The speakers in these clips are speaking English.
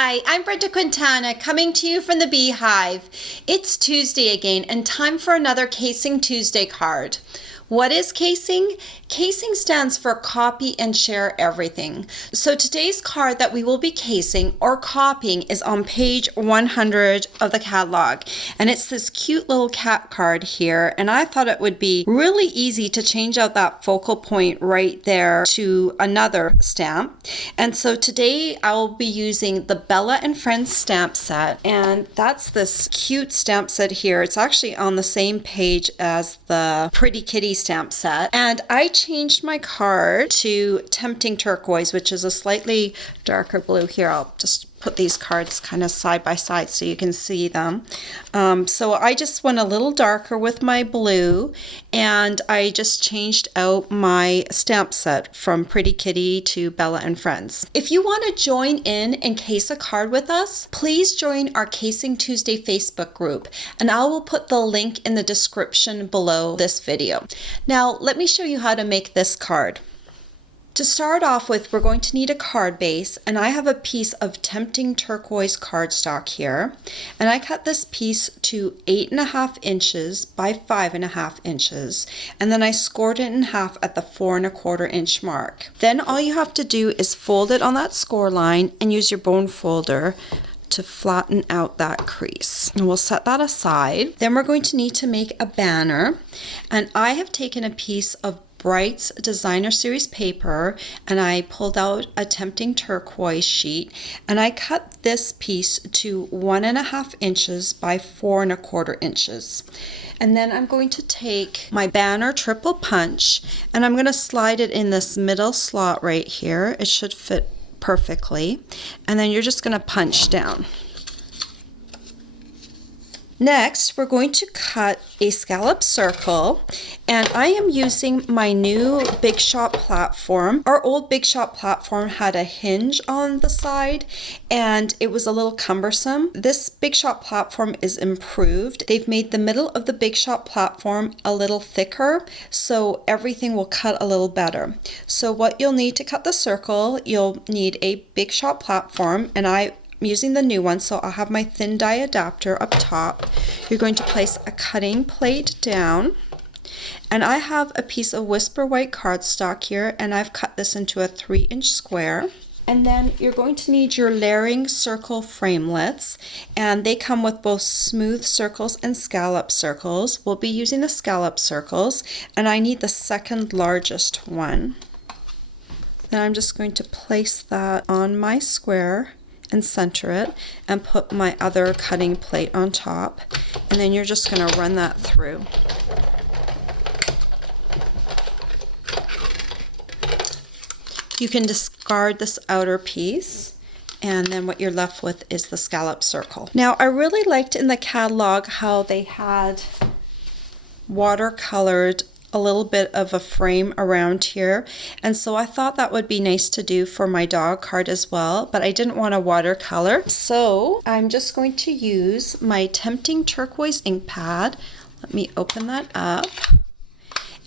Hi, I'm Brenda Quintana coming to you from the Beehive. It's Tuesday again and time for another Casing Tuesday card. What is casing? Casing stands for copy and share everything. So today's card that we will be casing or copying is on page 100 of the catalog. And it's this cute little cat card here. And I thought it would be really easy to change out that focal point right there to another stamp. And so today I will be using the Bella and Friends stamp set. And that's this cute stamp set here. It's actually on the same page as the Pretty Kitty stamp set, and I changed my card to Tempting Turquoise, which is a slightly darker blue. Here, I'll just put these cards kind of side by side so you can see them. So I just went a little darker with my blue, and I just changed out my stamp set from Pretty Kitty to Bella and Friends. If you want to join in and case a card with us, please join our Casing Tuesday Facebook group, and I will put the link in the description below this video. Now let me show you how to make this card. To start off with, we're going to need a card base, and I have a piece of Tempting Turquoise cardstock here, and I cut this piece to 8.5 inches by 5.5 inches, and then I scored it in half at the 4.25 inch mark. Then all you have to do is fold it on that score line and use your bone folder to flatten out that crease. And we'll set that aside. Then we're going to need to make a banner, and I have taken a piece of Bright's Designer Series paper, and I pulled out a Tempting Turquoise sheet, and I cut this piece to 1.5 inches by 4.25 inches. And then I'm going to take my banner triple punch, and I'm going to slide it in this middle slot right here. It should fit perfectly, and then you're just going to punch down. Next, we're going to cut a scallop circle, and I am using my new Big Shot platform. Our old Big Shot platform had a hinge on the side, and it was a little cumbersome. This Big Shot platform is improved. They've made the middle of the Big Shot platform a little thicker, so everything will cut a little better. So what you'll need to cut the circle, you'll need a Big Shot platform, and I'm using the new one, so I'll have my thin die adapter up top. You're going to place a cutting plate down, and I have a piece of Whisper White cardstock here, and I've cut this into a 3-inch square. And then you're going to need your layering circle framelits, and they come with both smooth circles and scallop circles. We'll be using the scallop circles, and I need the second largest one. Then I'm just going to place that on my square and center it and put my other cutting plate on top, and then you're just going to run that through. You can discard this outer piece, and then what you're left with is the scallop circle. Now I really liked in the catalog how they had watercolored a little bit of a frame around here, and so I thought that would be nice to do for my dog card as well, but I didn't want a watercolor, so I'm just going to use my Tempting Turquoise ink pad. Let me open that up.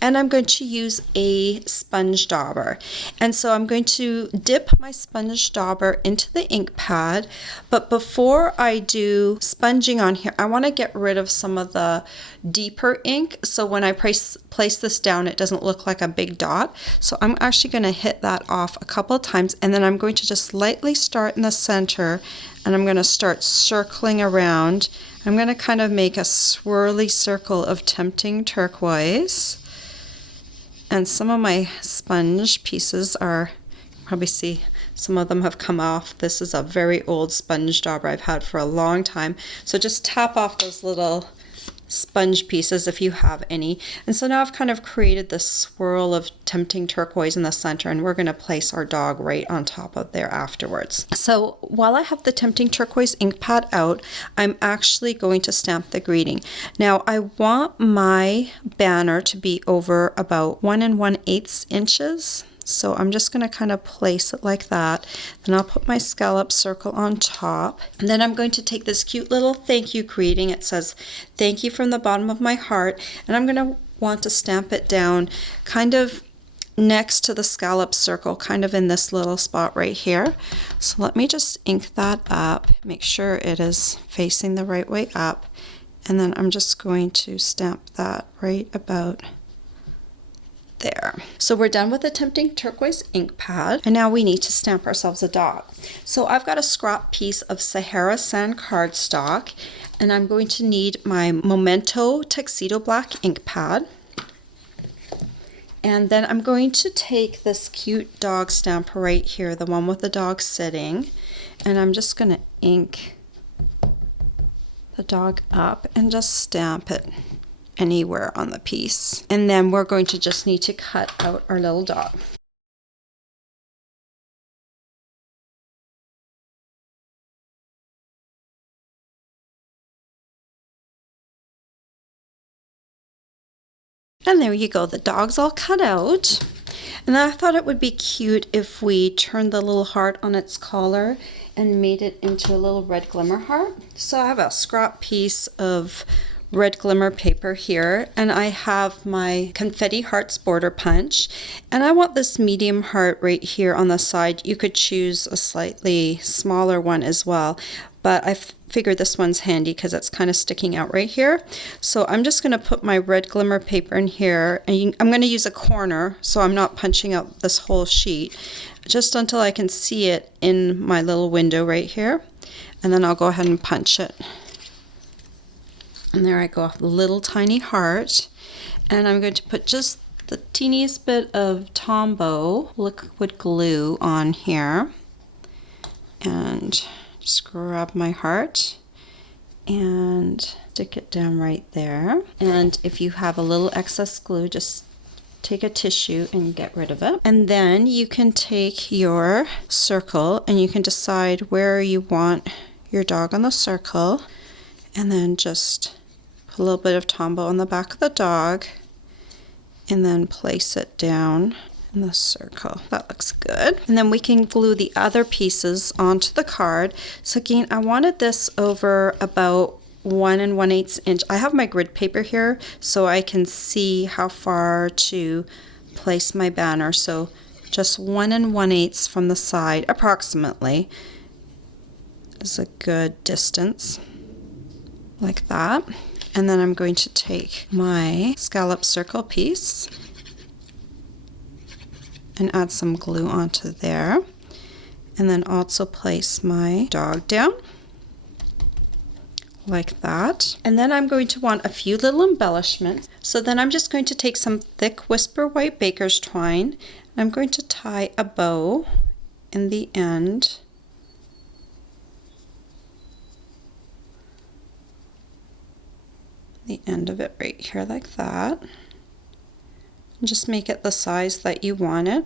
And I'm going to use a sponge dauber. And so I'm going to dip my sponge dauber into the ink pad. But before I do sponging on here, I want to get rid of some of the deeper ink. So when I place this down, it doesn't look like a big dot. So I'm actually going to hit that off a couple of times. And then I'm going to just lightly start in the center. And I'm going to start circling around. I'm going to kind of make a swirly circle of Tempting Turquoise. And some of my sponge pieces are, probably see, some of them have come off. This is a very old sponge dauber I've had for a long time. So just tap off those little sponge pieces if you have any. And so now I've kind of created this swirl of Tempting Turquoise in the center, and we're going to place our dog right on top of there afterwards. So while I have the Tempting Turquoise ink pad out, I'm actually going to stamp the greeting. Now I want my banner to be over about 1 1/8 inches. So I'm just going to kind of place it like that. Then I'll put my scallop circle on top. And then I'm going to take this cute little thank you greeting. It says, "Thank you from the bottom of my heart." And I'm going to want to stamp it down kind of next to the scallop circle, kind of in this little spot right here. So let me just ink that up, make sure it is facing the right way up, and then I'm just going to stamp that right about there. So we're done with attempting turquoise ink pad, and now we need to stamp ourselves a dog. So I've got a scrap piece of Sahara sand cardstock, and I'm going to need my Memento Tuxedo black ink pad. And then I'm going to take this cute dog stamp right here, the one with the dog sitting, and I'm just going to ink the dog up and just stamp it anywhere on the piece. And then we're going to just need to cut out our little dog. And there you go, the dog's all cut out. And I thought it would be cute if we turned the little heart on its collar and made it into a little red glimmer heart. So I have a scrap piece of red glimmer paper here, and I have my Confetti Hearts border punch, and I want this medium heart right here on the side. You could choose a slightly smaller one as well, but I figured this one's handy because it's kind of sticking out right here. So I'm just going to put my red glimmer paper in here, and I'm going to use a corner so I'm not punching out this whole sheet, just until I can see it in my little window right here, and then I'll go ahead and punch it. And there I go, a little tiny heart. And I'm going to put just the teeniest bit of Tombow liquid glue on here. And just grab my heart and stick it down right there. And if you have a little excess glue, just take a tissue and get rid of it. And then you can take your circle and you can decide where you want your dog on the circle. And then just put a little bit of Tombow on the back of the dog and then place it down in the circle. That looks good. And then we can glue the other pieces onto the card. So again, I wanted this over about 1 1/8 inch. I have my grid paper here so I can see how far to place my banner. So just 1 1/8 from the side approximately is a good distance, like that. And then I'm going to take my scallop circle piece and add some glue onto there. And then also place my dog down, like that. And then I'm going to want a few little embellishments. So then I'm just going to take some thick Whisper White Baker's twine. I'm going to tie a bow in the end. The end of it right here, like that. And just make it the size that you want it.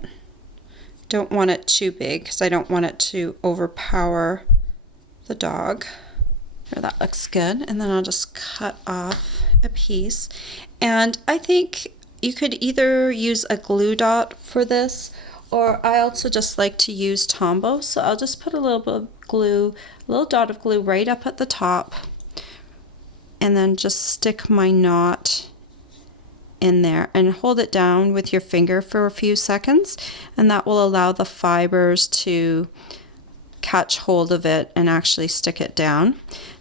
Don't want it too big because I don't want it to overpower the dog. There, that looks good. And then I'll just cut off a piece. And I think you could either use a glue dot for this, or I also just like to use Tombow. So I'll just put a little bit of glue, a little dot of glue right up at the top, and then just stick my knot in there and hold it down with your finger for a few seconds, and that will allow the fibers to catch hold of it and actually stick it down.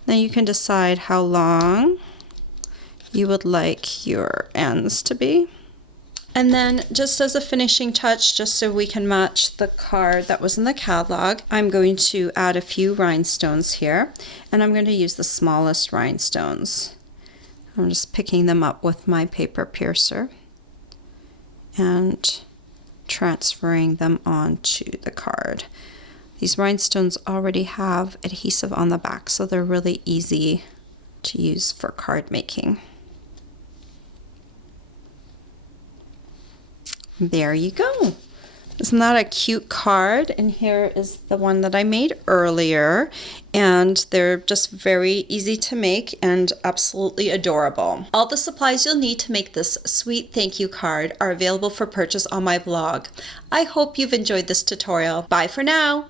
Then you can decide how long you would like your ends to be. And then just as a finishing touch, just so we can match the card that was in the catalog, I'm going to add a few rhinestones here, and I'm going to use the smallest rhinestones. I'm just picking them up with my paper piercer and transferring them onto the card. These rhinestones already have adhesive on the back, so they're really easy to use for card making. There you go. Isn't that a cute card? And here is the one that I made earlier, and they're just very easy to make and absolutely adorable. All the supplies you'll need to make this sweet thank you card are available for purchase on my blog. I hope you've enjoyed this tutorial. Bye for now.